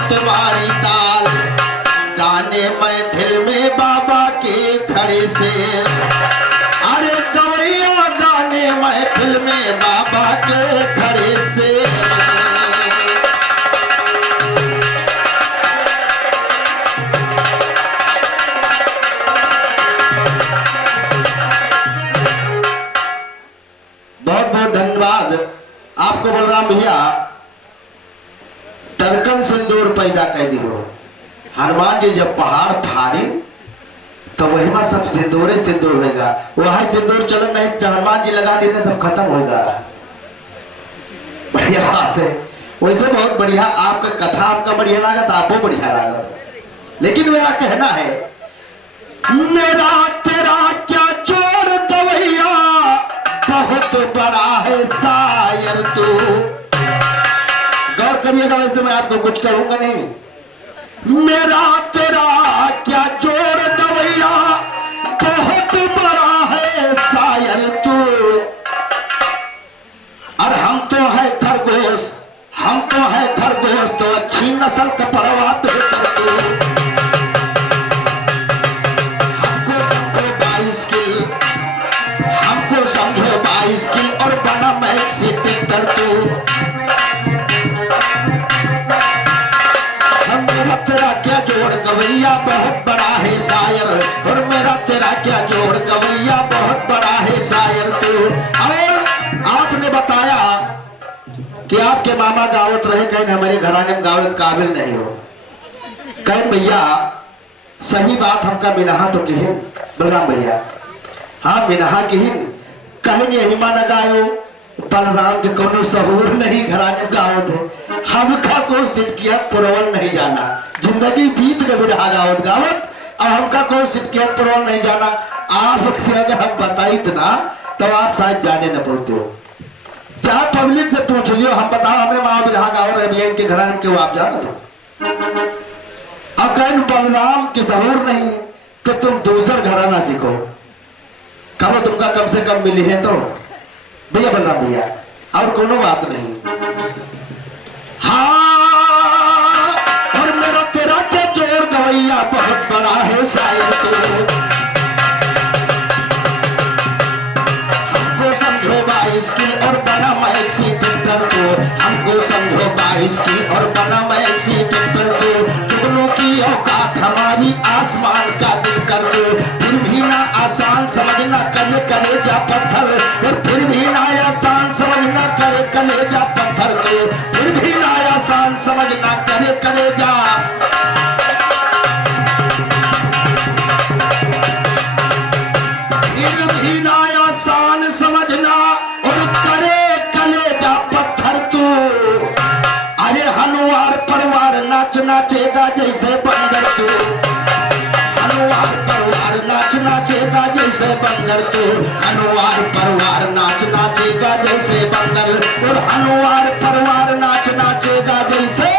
तुम्हारी ताल, गाने महफिल में बाबा के खड़े से। अरे गवैया गाने महफिल में बाबा के खड़े से। बहुत बहुत धन्यवाद आपको बलराम भैया। टरकन सिंदूर पैदा कर दियो। हनुमान जी जब पहाड़ फाड़े तो वही में सब सिंदूरे सिंदूर होगा। वहां सिंदूर चलन नहीं, हनुमान जी लगा देने सब खत्म होगा। बढ़िया बात है। वैसे बहुत बढ़िया आपका कथा, आपका बढ़िया लागत, आपको बढ़िया लागत। लेकिन मेरा कहना है, मेरा तेरा क्या जोड़ गवैया, बहुत बड़ा है शायर तू। गौर करिएगा, वैसे मैं आपको कुछ कहूंगा नहीं। मेरा तेरा क्या जोड़ गवैया, बहुत बड़ा है शायर तू। और हम तो है खरगोश, हम तो है खरगोश, तो अच्छी नस्ल का परवाह बेहतर तू। हमको समझो 22 किल, हमको समझो 22 किल और बना मैक्सी टिक्टर तू। मेरा तेरा क्या जोड़ गवैया, बहुत बड़ा है शायर। और मेरा तेरा क्या जोड़ गवैया, बहुत बड़ा है शायर तू। और आपने बताया कि आपके मामा गावत रहे, कहीं हमारे घराने में गावे काबिल नहीं हो। कहीं भैया सही बात हमका बिनहा तो कहे बलराम भैया, हाँ बिनहा कही कहीं यही माना गायो बलराम के कोनो सहूर नहीं घराने गावत है। हमका को सिटकियत पुरवन नहीं जाना, जिंदगी बीत के बिरहा गावत गावत, और हमका को सिटकियत पुरवन नहीं जाना। आपसे अगर हम बताई ना तो आप शायद जाने न बोलते हो। जहाँ पब्लिक से पूछ लियो, हम बताओ हमें माँ बिरहा गावत रहे भैया इनके घराने में, क्यों आप जाना तो। अब कहीं बलराम के सहूर नहीं तो तुम दूसर घराना सीखो, कब तुमका कम से कम मिली है तो भैया बलराम भैया, और कोनो बात नहीं। हाँ, और मेरा तेरा क्या जोड़ गवैया, बहुत बड़ा है शायर तू। हमको समझो 22 किल और बना मैक्सी टिक्टर तू। हमको समझो 22 किल और बना मैक्सी टिक्टर तू। जुगनों की औकात हमारी आसमान का दिल कर तू। फिर भी ना आसान समझना कले करे जा पत्थर, और फिर भी ना आसान समझना करे कलेजा पत्थर को। फिर भी ना आसान समझना करे कलेजा। फिर भी ना आसान समझना और करे कलेजा पत्थर तू। अरे हनुवार परवार नाच नाचेगा जैसे बंदर तू। हनुवार परवार नाच नाचेगा जैसे बंदर तू। हनुवार परवार नाच नाचेगा जैसे बंदर, और हनुवार परवार नाच नाचेगा जैसे।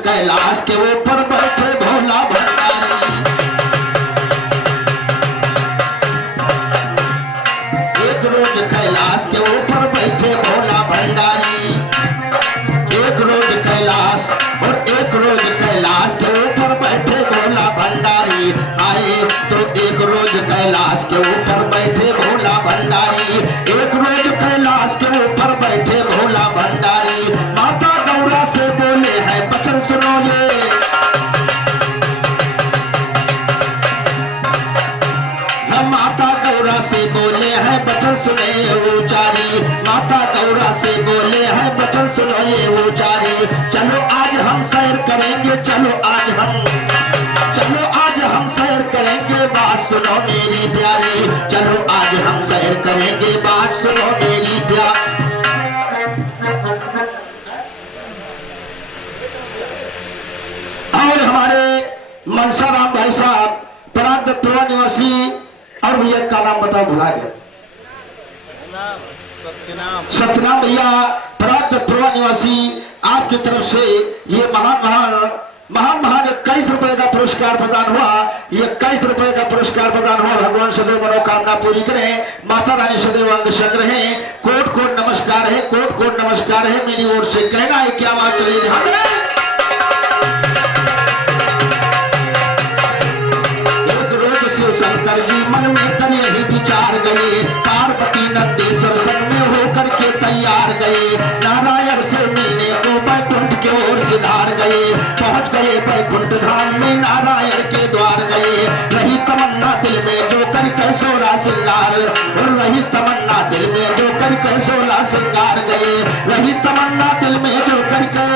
कैलाश के ऊपर बैठे भोला भंडारी। एक रोज कैलाश के ऊपर बैठे भोला भंडारी। एक रोज कैलाश और एक रोज कैलाश के ऊपर बैठे भोला भंडारी आए। तो एक रोज कैलाश के ऊपर बैठे भोला भंडारी। एक रोज कैलाश के ऊपर बैठे भोला भंडारी। माता गौरा से बोले हैं बचन सुनो ये। माता गौरा से बोले हैं बचन सुने उचारी। माता गौरा से बोले हैं बचन सुनो ये उचारी। चलो आज हम सैर करेंगे, चलो आज हम सैर करेंगे, बात सुनो मेरी प्यारी। चलो आज हम सैर करेंगे, बात सुनो मेरी प्यारी। मनसाराम भाई साहब पराग दत्तवा निवासी और भैया का नाम बताओ भुला गया सत्यनाम भैया पराग दत्तवा निवासी आपकी तरफ से ये महान 21 रुपए का पुरस्कार प्रदान हुआ। ये 21 रुपए का पुरस्कार प्रदान हुआ। भगवान सदैव मनोकामना पूरी करें, माता रानी सदैव अंग संग रहे। कोट कोट नमस्कार है, कोट कोट नमस्कार है मेरी ओर से। कहना है क्या बात चली ध्यान एक रोज शिव शंकर जी मन में कर यही विचार गए, पार्वती नंदेश्वर संग में होकर के तैयार गए, नारायण से मिलने को बैकुंठ की ओर सिधार गए, पहुंच गए बैकुंठ धाम में नारायण के द्वार गए। रही तमन्ना दिल में जो कर के सोला सिंगार, और रही तमन्ना दिल में जो कर के सोला सिंगार गए, रही तमन्ना दिल में जो कर के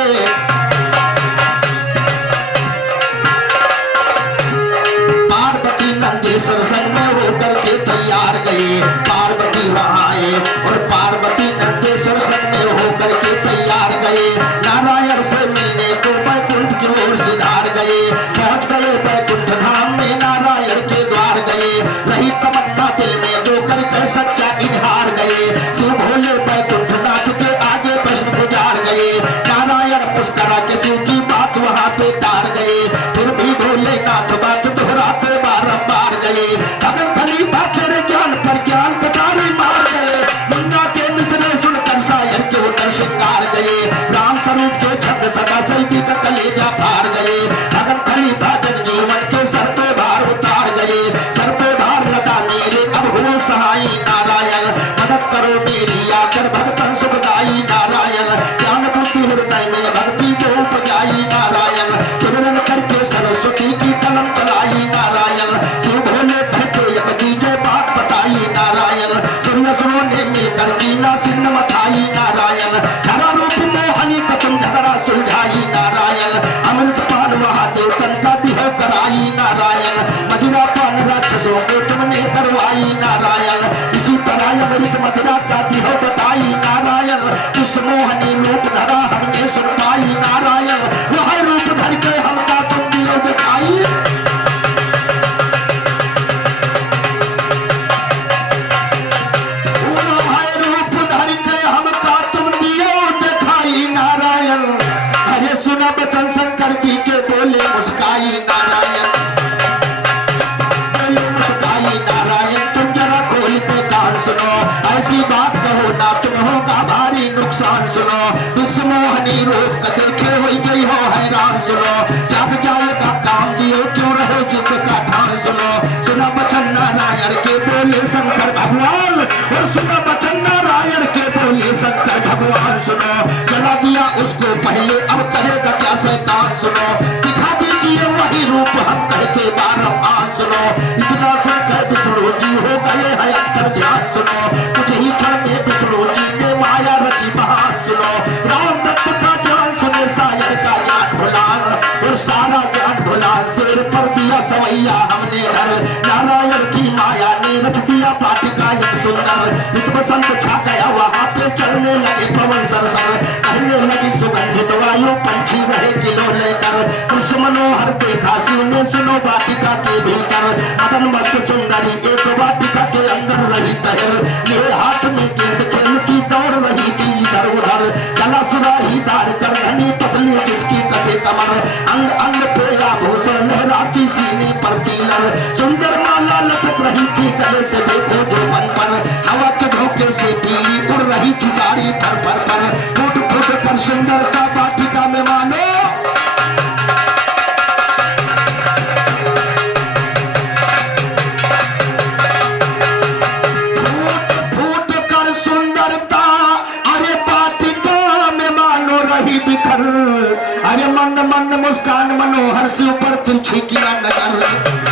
पार्वती नंदेश्वर संग में होकर के तैयार गए। पार्वती वहां आए और पार्वती नंदेश्वर संग में होकर के तैयार गए, नारायण से मिलने को बैकुंठ की ओर सिधार गए, पहुंच गए बैकुंठ धाम में नारायण के द्वार गए। रही तमन्ना दिल में जो करके सच्चा इजहार गए, शिव भोले बैकुंठ नाथ के आगे प्रश्न गुजार गए, नारायण मुस्कुरा के शिव की बात वहां पे तार गए, फिर भी भोलेनाथ बात दोहराते बारंबार गए। अगर खलीफा तेरे ज्ञान पर ज्ञान कटारी मार गए, मुन्ना के मिसरे सुनकर शायर के उधर श्रृंगार गए, राम स्वरूप के छंद सदा सैदी का कलेजा फाड़ गए। अगर खलीफा जन जीवन के सर पे भार उतार गए, सर पे भार लगा मेरे अब हो सहाय नारायण, मदद करो मेरी आकर भक्तन सुखदाई नारायण, ज्ञान बुद्धि हृदय में भक्ति जो उपजाई नारायण, सिमरन करके सरस्वती की कलम चलाई नारायण, शिव भोले कहते यक दीजिए बात बताई नारायण, सूर्य सुनो ने मिलकर कीना सिंह मथाई नारायण, धरा रूप मोहनी का तुम झगड़ा सुलझाई नारायण, अमृत पान महादेव तन का दिह कराई नारायण, मदिरा पान राक्षसों को तुमने करवाई नारायण, इसी तरह अमृत मदिरा का दिह बताई नारायण, इस मोहनी रूप धरा हमने सुन पाई नारायण, वह रूप धर के हमका तुम दियो दिखाई। बचन शंकर जी के बोले मुस्काई नारायण, बोले मुस्काई नारायण, तुम जरा खोल के कान सुनो, ऐसी बात कहो ना तुम होगा भारी नुकसान सुनो, विश्व मोहनी रूप का देखे हुई गई हो हैरान सुनो, जब जाएगा काम दियो क्यों रहे जिद का ठान सुनो, सुना बचन नारायण के बोले शंकर भगवान, और सुना बचन नारायण के बोले शंकर भगवान सुनो, जला दिया उसको पहले अब करेगा क्या शैतान सुनो, दिखा दीजिए वही रूप हम कहते बारंबार सुनो, इतना सुनकर विष्णु जी हो गए है अंतर ध्यान सुनो, कुछ ही क्षण में विष्णु जी ने माया रची महान सुनो, राम दत्त का ज्ञान सुने शायर का ज्ञान भुलान, और सारा ज्ञान भुलान शेर पर दिया सवैया हमने घर, नारायण की माया ने रच दिया पाटिका एक सुंदर, इत बसंत छा गया वहां पे चलने लगे पवन सरसर, कहने लगी सुगंधित वायु पंछी रहे किलो लेकर, कृष्ण मनोहर देखा शिव ने सुनो वाटिका के भीतर, मदन मस्त सुंदरी एक वाटिका के अंदर रही तहर, ये हाथ में गेंद खेल की दौड़ रही थी इधर उधर, गला सुराही दार कर घनी पतली जिसकी कसे कमर, अंग अंग पे आभूषण लहराती सीने पर तीलर, सुंदर माला लटक रही थी गले से देखो जो मन पर, हवा के धोखे से पीली उड़ रही थी साड़ी पर फूट फूट कर सुंदरता वाटिका में मानो, फूट फूट कर सुंदरता अरे वाटिका में मानो रही बिखर, अरे मंद मंद मुस्कान मनोहर से ऊपर तिरछी किया नजर,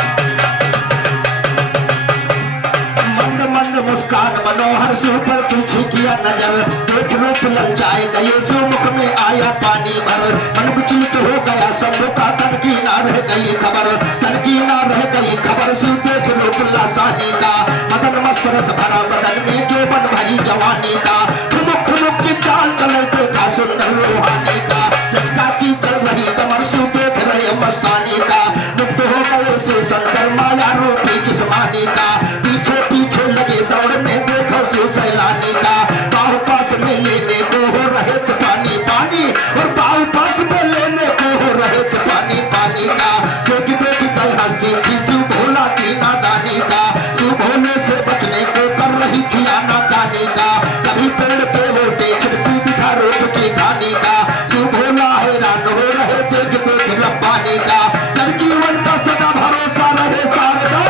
मुस्कान मनोहर से ऊपर तुझे किया नजर, देख रूप ललचाए गए सो मुख में आया पानी भर, मन विचलित हो गया सब का तन की ना रह गई खबर, तन की ना रह गई खबर से देख रूप लासानी का, मदन मस्त रस भरा बदन में जो बन भरी जवानी का, ठुमुक ठुमुक की चाल चले देखा सुंदर रूहानी का, लचकाती चल रही कमर से देख रहे मस्तानी का, मुक्त जवानी का, क्यों भोला हैरान हो रहे देख देख रब्बानी का, जब जीवन का सदा भरोसा रहे शारदा।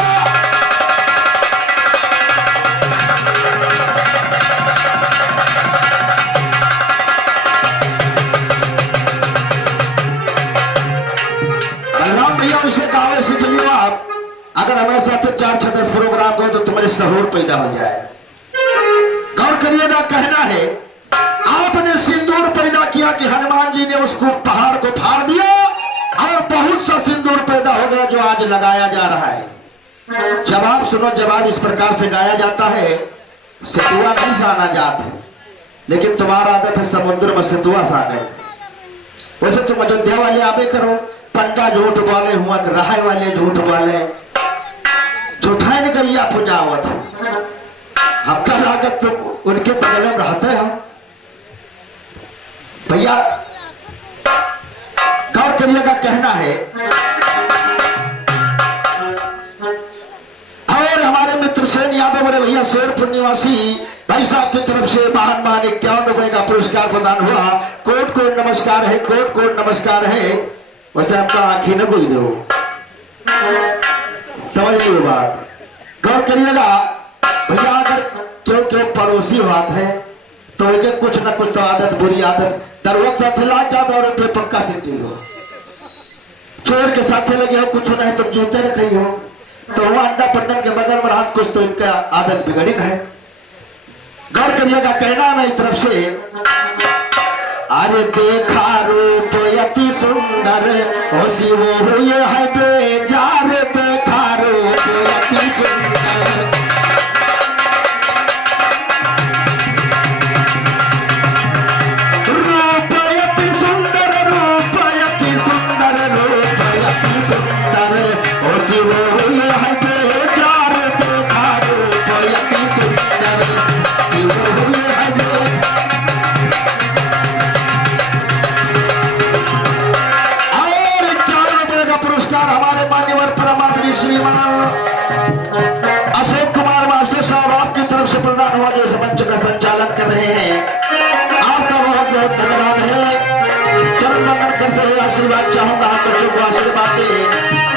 बलराम भैया उसे गावे सीख लियो आप, अगर हमेशा तो 4-6-10 प्रोग्राम को तो तुम्हारे शहूर पैदा हो जाए। गौर करिएगा, कहना है आपने सिंदूर पैदा किया कि हनुमान जी ने उसको पहाड़ को फाड़ दिया और बहुत सा सिंदूर पैदा हो गया जो आज लगाया जा रहा है। जवाब सुनो, जवाब इस प्रकार से गाया जाता है, सितुआ नहीं साना जात है, लेकिन तुम्हारा आदत है समुद्र में सितुआ साने। वैसे तुम अयोध्या वाले आवे करो, पंडा झूठ बोले हुआ, रहाय वाले झूठ बोले, झूठा ने गैया पुजावत आपका लागत तो उनके बगल में रहते हैं भैया। गौर करिएगा, कहना है और हमारे मित्र सेन यादव बड़े भैया शेरपुर निवासी भाई साहब की तरफ से महान महान 51 रुपए का पुरस्कार प्रदान हुआ। कोट कोट नमस्कार है, कोट कोट नमस्कार है। वैसे आपका आंखी न बोल दो, समझ लो बात। गौर करिएगा भैया, अगर क्यों क्यों पड़ोसी बात है तो मुझे कुछ न कुछ तो आदत, बुरी आदत दरवक साथ ला जा दो रुपये पक्का सीधी हो, चोर के साथ लगे हो, कुछ नहीं तो जूते रखी हो, तो वह अंडा पट्टन के बगल में हाथ, कुछ तो इनका आदत बिगड़ी है। गौर करिएगा, कहना मेरी तरफ से, अरे देखा रूप अति सुंदर हो शिव हुए है बेजार, देखा रूप अति सुंदर, रूप अति सुंदर, रूप अति सुंदर, रूप अति सुंदर हो शिव हुए है बेजार, देखा रूप अति सुंदर, शिव हुए है हमारे मान्यवर परमात्मा श्रीमान अशोक कुमार मास्टर साहब आपकी तरफ से प्रदान हुआ, जो इस मंच का संचालन कर रहे हैं। आपका बहुत बहुत धन्यवाद है। चरण वंदन करते हुए आशीर्वाद चाहूंगा, आप बच्चों को आशीर्वाद दे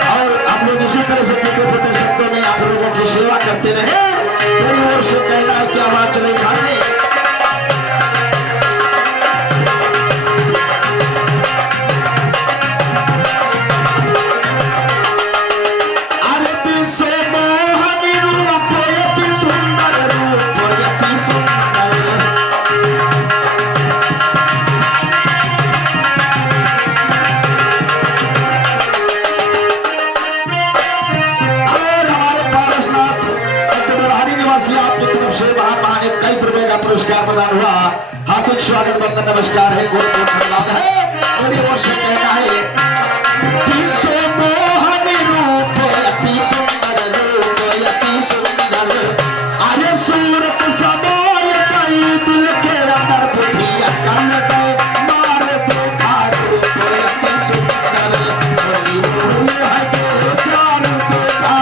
और हम लोग इसी तरह से छोटे-छोटे शब्दों में आप लोगों की सेवा करते रहे। मेरी ओर से कहना है कि आवाज चले खाने पुरस्कार प्रदान हुआ। हार्दिक स्वागत, वंदन, नमस्कार है, बहुत बहुत धन्यवाद है। मेरी ओर से कहना है, मोहन रूप अति सुंदर, रूप अति सुंदर, अरे सूरत समाय गई दिल के अंदर, बुढ़िया कल गए मार देखा रूप अति सुंदर, शिव हुए है बेजार, देखा।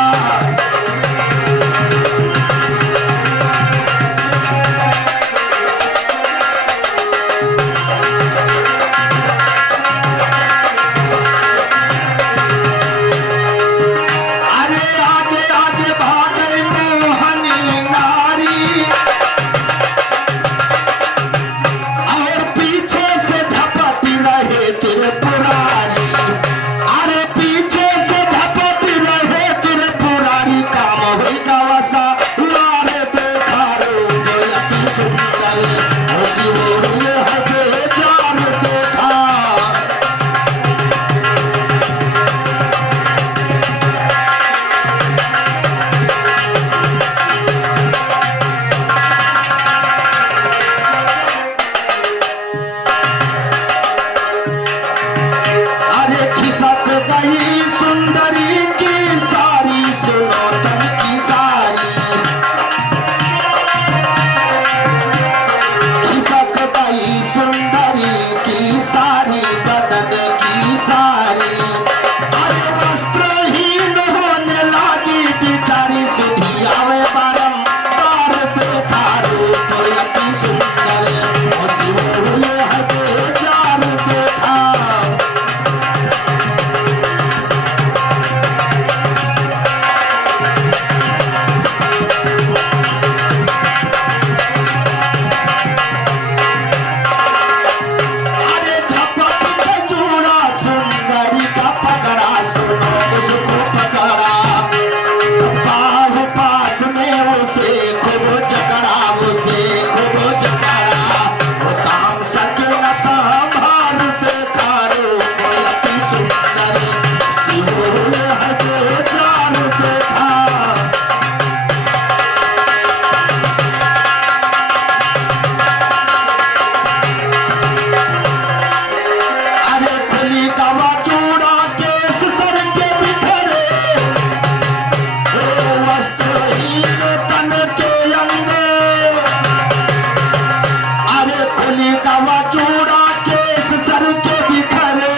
केस सर के बिखरे,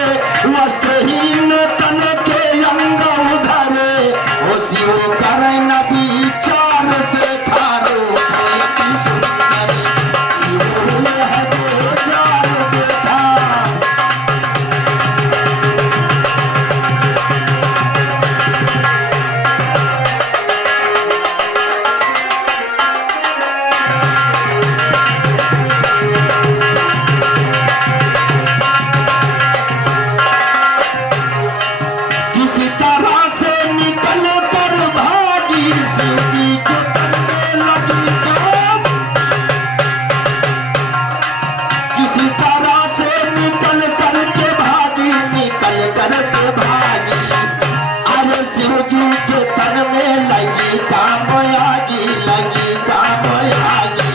वस्त्रहीन तन के अंग उघरे, ओ शिव करे न विचार देखा रूप अति सुंदर, शिव है बेजार देखा। किसी तरह से निकल कर भागी, शिव जी के तन में लगी काम। किसी तरह से निकल कर के भागी, निकल कर के भागी, अरे शिव जी के तन में लगी काम आगी, लगी काम आगी।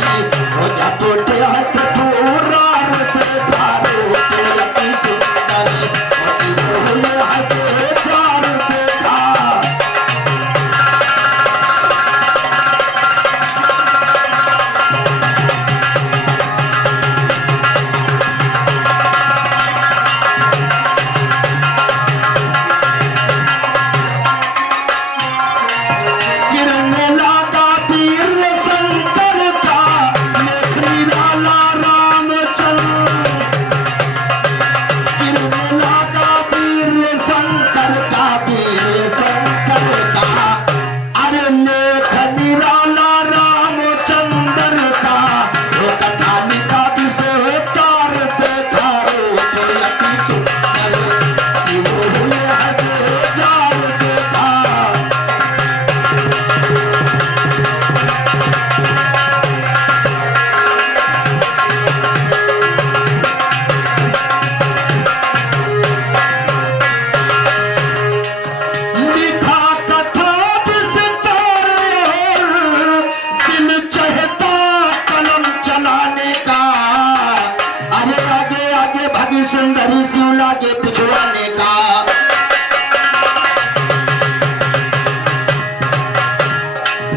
ओ जब उठे हाथ पूरा देखा रूप अति सुंदर, ओ शिव है बेजार देखा। गिरने लगा वीर शंकर का, लेख निराला रामचंद्र। गिरने लगा वीर शंकर का, वीर शंकर का, अरे लेख निराला रामचंद्र का। वो कथा लिखा विश्वतार देखा रूप अति सुंदर, शिव है बेजार देखा। लिखा कथा विस्तार, दिल चाहता कलम चलाने का। अरे आगे आगे भागी सुंदरी, शिव लागे पिछवाने का।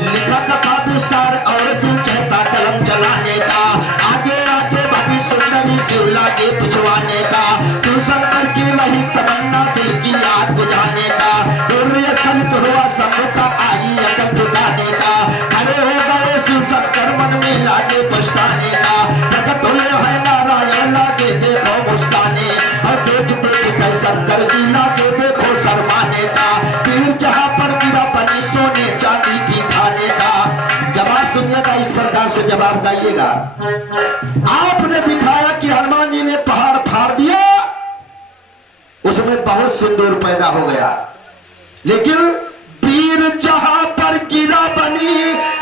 लिखा कथा विस्तार और दिल चाहता कलम चलाने का। आगे आगे भागी सुंदरी, शिव लागे पिछवाने का। शिव शंकर की वही तमन्ना, दिल की आग बुझाने का। सूर्य स्थलित हुआ शंभु का, आई अकल झुकाने का। खड़े हो गए शिव शंकर, मन में लागे पछताने का। प्रकट हुए है नारायण, लागे देखो मुस्काने, और देख देख कर शंकर जी लागे देखो शर्माने का। तीर जहां पर गिरा बनी सोने चांदी की खाने का। जवाब सुनिएगा, इस प्रकार से जवाब गाइएगा। आपने दिखाया कि हनुमान जी ने पहाड़ फाड़ दिया, उसमें बहुत सिंदूर पैदा हो गया, लेकिन तीर जहां पर गिरा बनी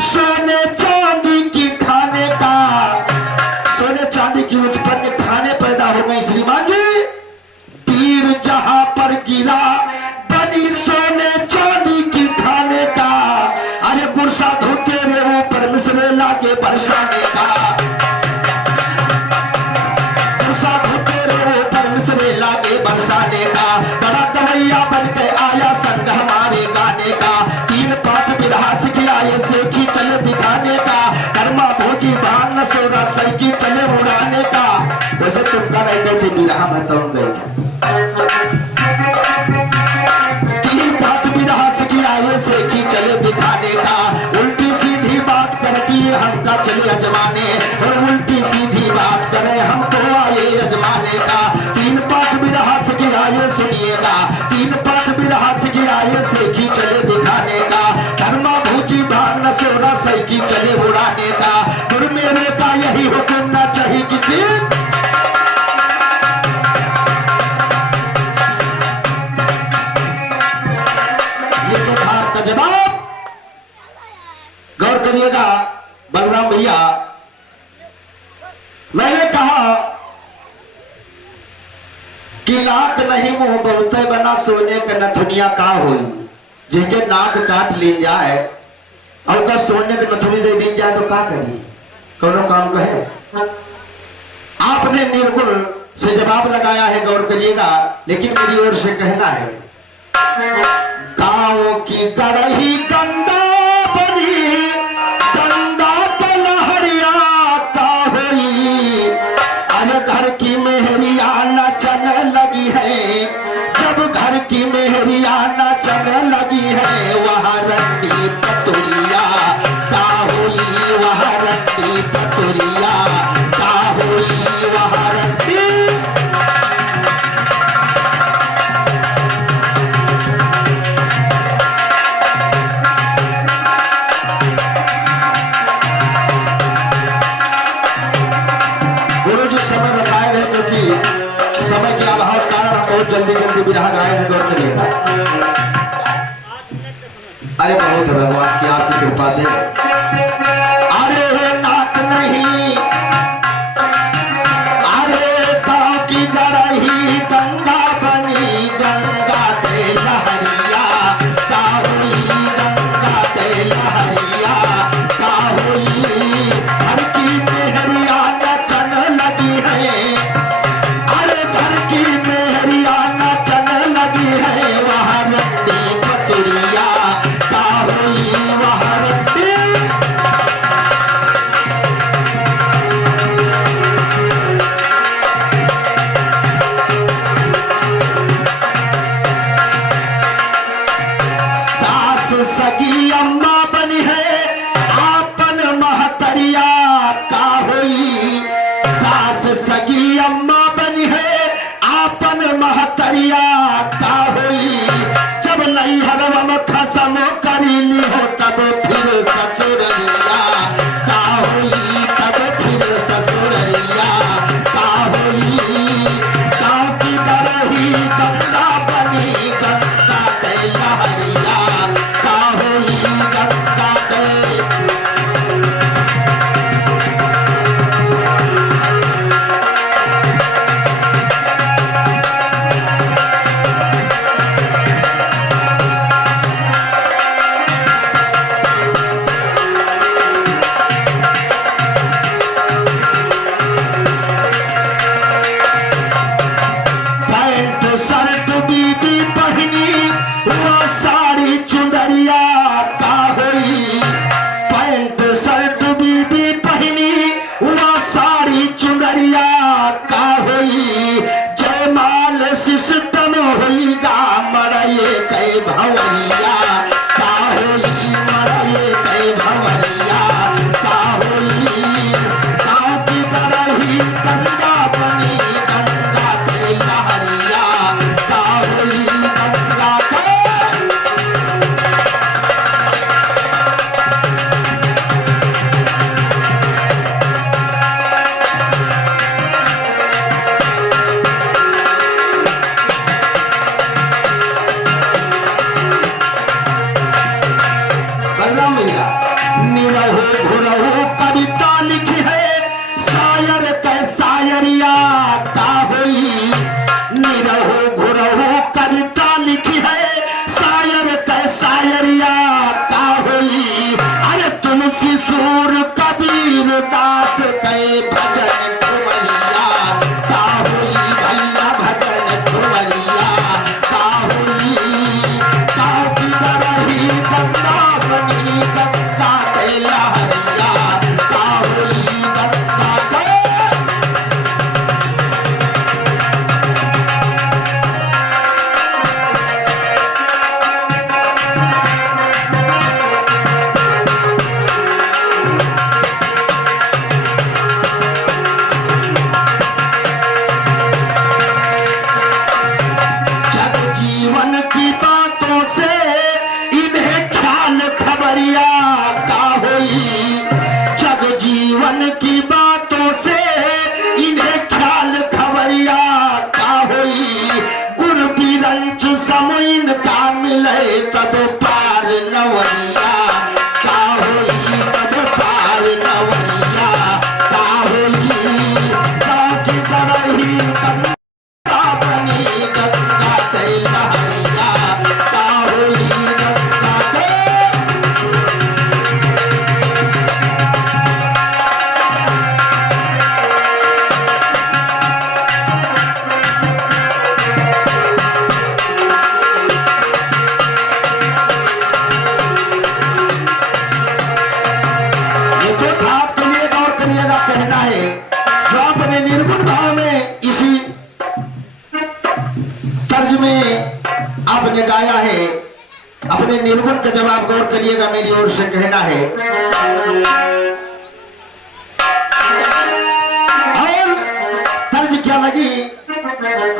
सोने चांदी की खाने का। सोने चांदी की उत्पन्न खाने पैदा हो गई श्रीमान जी। तीर जहां पर गिरा बनी सोने चांदी की खाने का। अरे गुस्सा धोते रे ऊपर मिसरे लागे बरसाने का। गुस्सा धोते रे ऊपर मिसरे लागे बरसाने का। बड़ा कन्हैया बन के आया संग हमारे गाने का। 3-5 बिरहा सीख आए सेखी चले दिखाने का। कर्मा भोजी भान न सोरा सैकी चले उड़ाने का। वैसे तुम कर रहे थे बिरहा में तो गए थे। 3-5 बिरहा सीख आए सेखी चले दिखाने का। उल्टी सीधी बात करती हमका चले अजमाने, और उल्टी सीधी बात करे हमको आए अजमाने का। 3-5 बिरहा सीख आए सुनिएगा। 3-5 बिरहा सीख आए सेखी चले दिखाने का। कर्मा भूजी भान न सोरा सैकी चले उड़ाने का। गुरु मेरे का यही हुक्म ना चाहिए किसी। ये तो था आपका जवाब। गौर करिएगा बलराम भैया, मैंने कहा कि लाख नहीं मुंह बहुते बना सोने का नथुनिया का हुई। जिनके नाक काट ली जाए और का सोने की नथुनी दे दी जाए तो का करिए, कौनो काम कहे। आपने निर्गुण से जवाब लगाया है, गौर करिएगा। लेकिन मेरी ओर से कहना है, गांव की गढ़ी गंगा बनी, गंगा तलहरिया का हुई। अरे घर की मेहरिया बहुत जल्दी जल्दी बिरहा गाएंगे, गौर करिएगा। अरे बहुत है भगवान की आपकी कृपा से। अरे नाक नहीं, अरे गाँव की गरही गंगा बनी, गंगा के लहरिया का हुई, गंगा के लहरिया का हुई। घर की मेहरिया नचन लगी है, अरे घर की मेहरिया नचन लगी है, वहाँ रंडी बतुरिया का हुई, वहाँ रंडी। सास सगी अम्मा बनी है, आपन महतरिया का हुई। सास सगी अम्मा बनी है, आपन महतरिया का हुई। जब नैहरवा खसम करी ली हो, तब फिर ससुररिया का हुई, तब फिर ससुररिया का हुई। गाँव की गरही गंगा बनी, गंगा के लहरिया का हुई, गंगा के। पैंट शर्ट बीबी पहनी, वो साड़ी चुनरिया का हुई। पैंट शर्ट बीबी पहनी, वो साड़ी चुनरिया का हुई। जयमाल सिस्टम हुईगा, मरये कई भंवरिया का हुई, मरये कई भंवरिया का हुई। गाँव की गरही गंगा बनी, गंगा के लहरिया का हुई, गंगा के। बलराम भैया, निरहु घुरहु कविता लिखी है, शायर के शायरिया का हुई। निरहु घुरहु कविता लिखी है, शायर के शायरिया का हुई। अरे तुलसी सूर कबीर दास के भजन ठुमरिया का हुई, भैया भजन ठुमरिया का हुई। गाँव की गरही गंगा बनी, गंगा के लहरिया का हुई, गंगा के। जग जीवन की बातों से इन्हें ख्याल खबरिया का हुई। जग जीवन की बातों से इन्हें ख्याल खबरिया का हुई। गुर बिरंच समुइन का मिले, तब पार नवरिया का हुई, तब पार नवरिया का हुई। गाँव की गरही गंगा बनी, गंगा के लहरिया का हुई, गंगा के। ये तो था, आपके लिए गौर करिएगा। कहना है जो आपने निर्गुण भाव में इसी तर्ज में आपने गाया है, अपने निर्गुण का जवाब गौर करिएगा। मेरी ओर से कहना है, और तर्ज क्या लगी?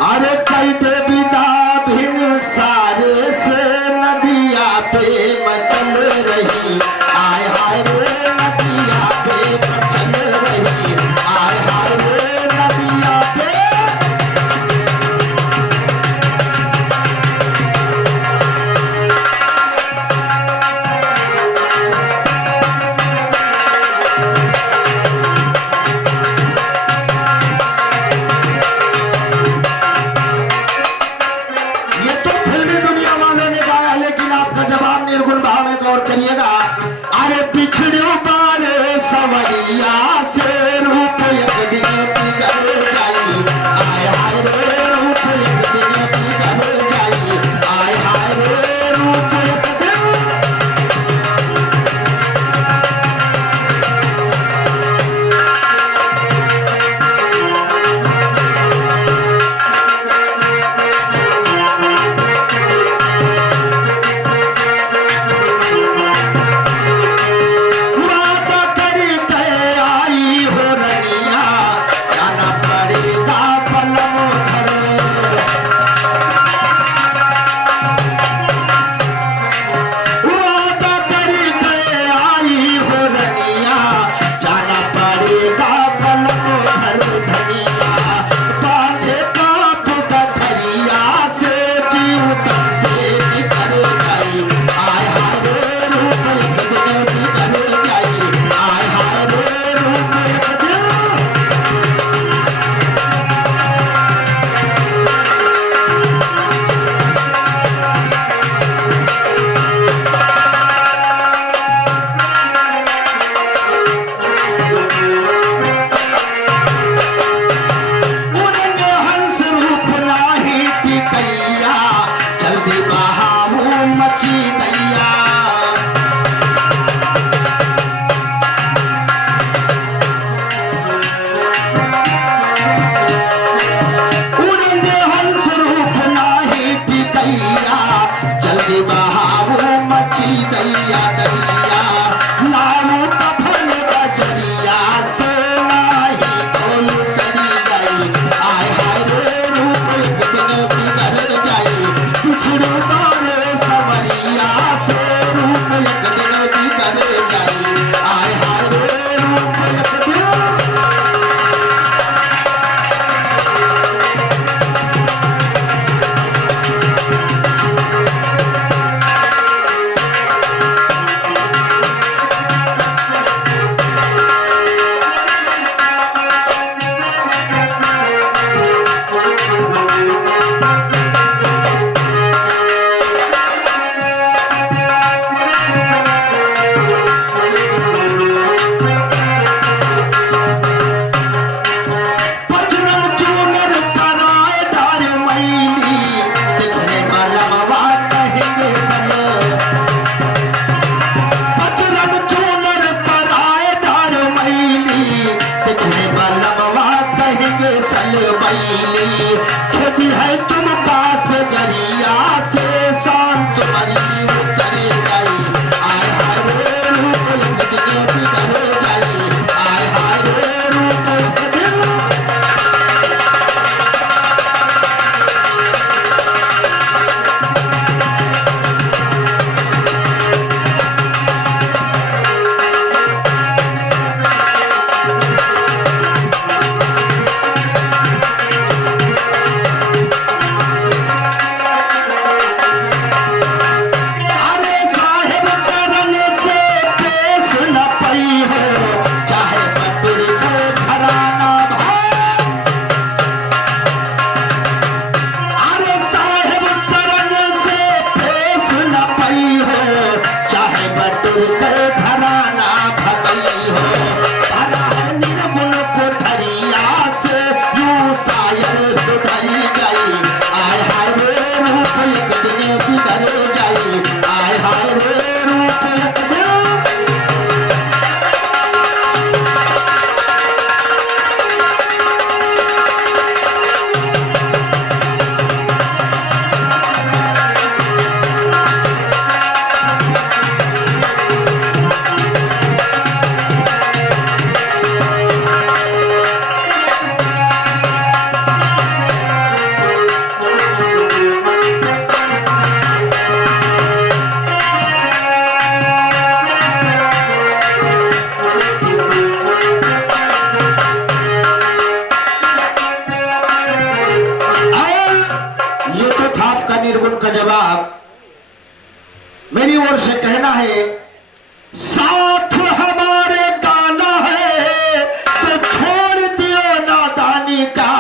अरे कई दे विदा भिन्न सारे से, नदिया पे मचल रही, आय हाय रे नदिया पे मचल रही, आय हाय रे नदिया पे। जवाब मेरी ओर से कहना है, साथ हमारे गाना है तो छोड़ दियो नादानी का,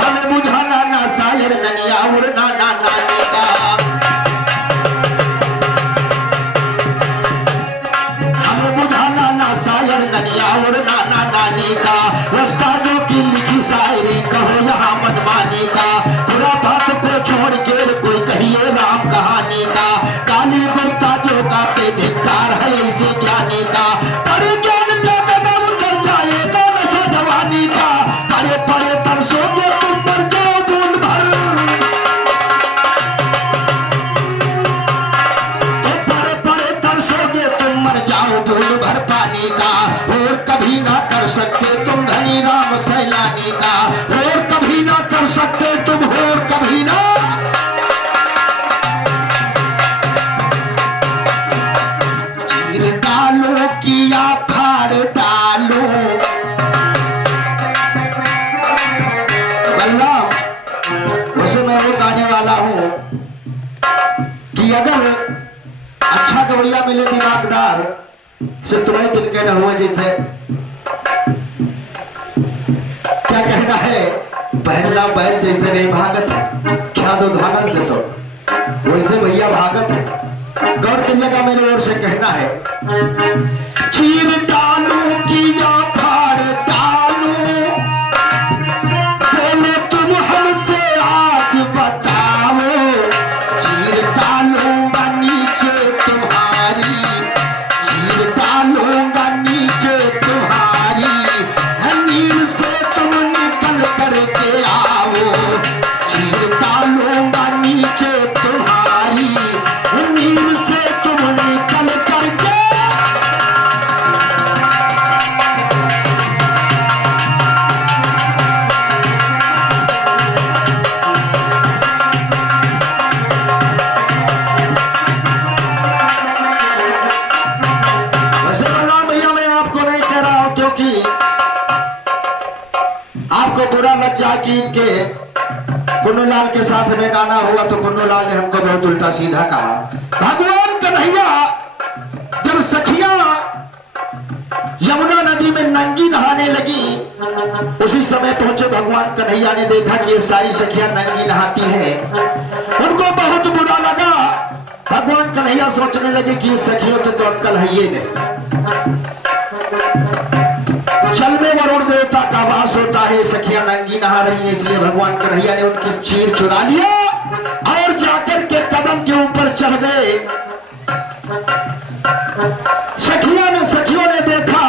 हमें बुझाना ना शायर ननिया और नाना नानी का, हमें बुझाना ना शायर ननिया और नाना नानी का, उस्तादों की लिखी शायरी कहो यहाँ मनमानी का, पूरा बात को छोड़ के कोई कहिए राम कहानी का, काली गुप्ता जो गाते धिक्कार है इसे ज्ञानी का, पर ज्ञान का कदम उतर जाएगा नशा जवानी का, पड़े पड़े तरसोगे तुम मर जाओ बूंद भर, पड़े पड़े तरसोगे तुम मर जाओ बूंद भर पानी का, और कभी ना कर सकते तुम धनी राम सैलानी का, और कभी ना कर सकते तुम, और कभी ना डालो किया फाड़ डालो। बलराम उसे मैं वो गाने वाला हूं कि अगर अच्छा गवैया मिले दिमागदार से तुम्हें दिल के न हुए, जैसे क्या कहना है, पहला बैल जैसे नहीं भागत क्या दो धागन से, तो वैसे भैया भागत है। गौर किले का मेरे ओर से कहना है, चीर डालू की या फाड़ डालू, बोले तुम हमसे आज बताओ, चीर डालूंगा नीचे तुम्हारी, चीर डालूंगा नीचे तुम्हारी, नीर से तुम निकल करके आओ, चीर डालूंगा नीचे तुम्हारी, नीर से तुम निकल करके। वैसे बलराम भैया मैं आपको नहीं कह रहा हूं क्योंकि आपको बुरा लग जाए कि इनके कुन्नूलाल के साथ में गाना हुआ तो कुन्नूलाल ने हमको बहुत उल्टा सीधा कहा। भगवान कन्हैया जब सखिया यमुना नदी में नंगी नहाने लगी, उसी समय पहुंचे भगवान कन्हैया ने देखा कि ये सारी सखियां नंगी नहाती हैं, उनको बहुत बुरा लगा। भगवान कन्हैया सोचने लगे कि सखियों के तो अक्कल है ये नहीं, जल में वरुण देवता का वास होता है, सखियां नंगी नहा रही हैं, इसलिए भगवान कन्हैया ने उनकी चीर चुरा लिया और जाकर के कदम के ऊपर चढ़ गए। सखियों ने देखा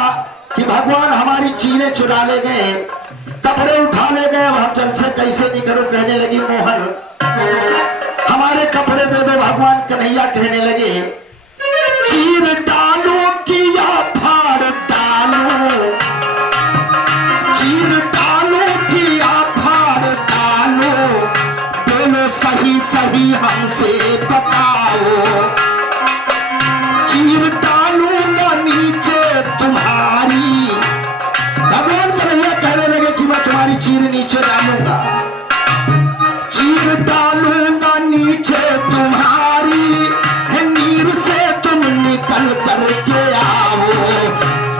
कि भगवान हमारी चीरें चुरा ले गए, कपड़े उठा ले गए, अब हम जल से कैसे निकलो। कहने लगी मोहन हमारे कपड़े दे दो। भगवान कन्हैया कहने लगे चीर डालो कि या फाड़ डालो, चीर डालो कि या फाड़ डालो, दोनों सही सही हमसे बताओ, चीर डालूंगा नीचे तुम्हारी। भगवान कन्हैया कहने लगे कि मैं तुम्हारी चीर नीचे डालूंगा, चीर डालूंगा नीचे तुम्हारी, नीर से तुम निकल करके आओ,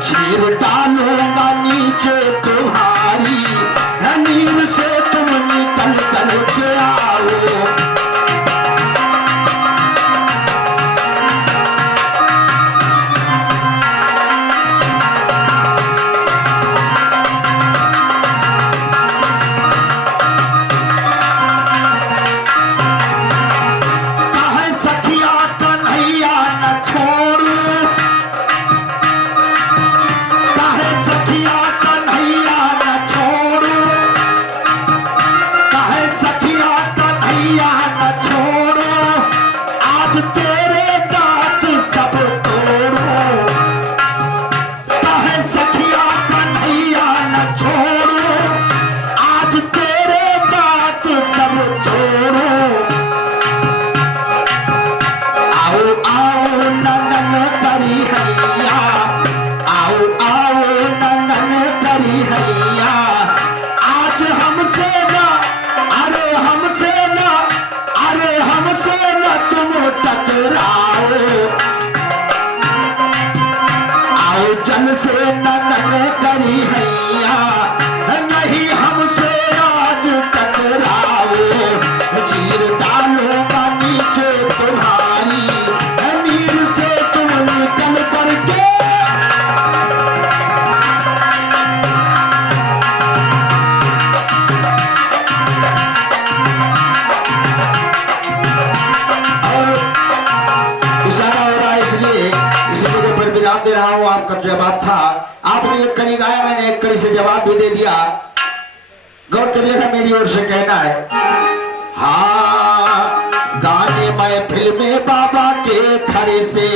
चीर डालूंगा नीचे तुम्हारी, नीर से तुम निकल करके आओ। एक कड़ी गाया मैंने, एक कड़ी से जवाब भी दे दिया। गौर करिएगा, मेरी ओर से कहना है। हाँ, गाने महफिल में बाबा के खड़े से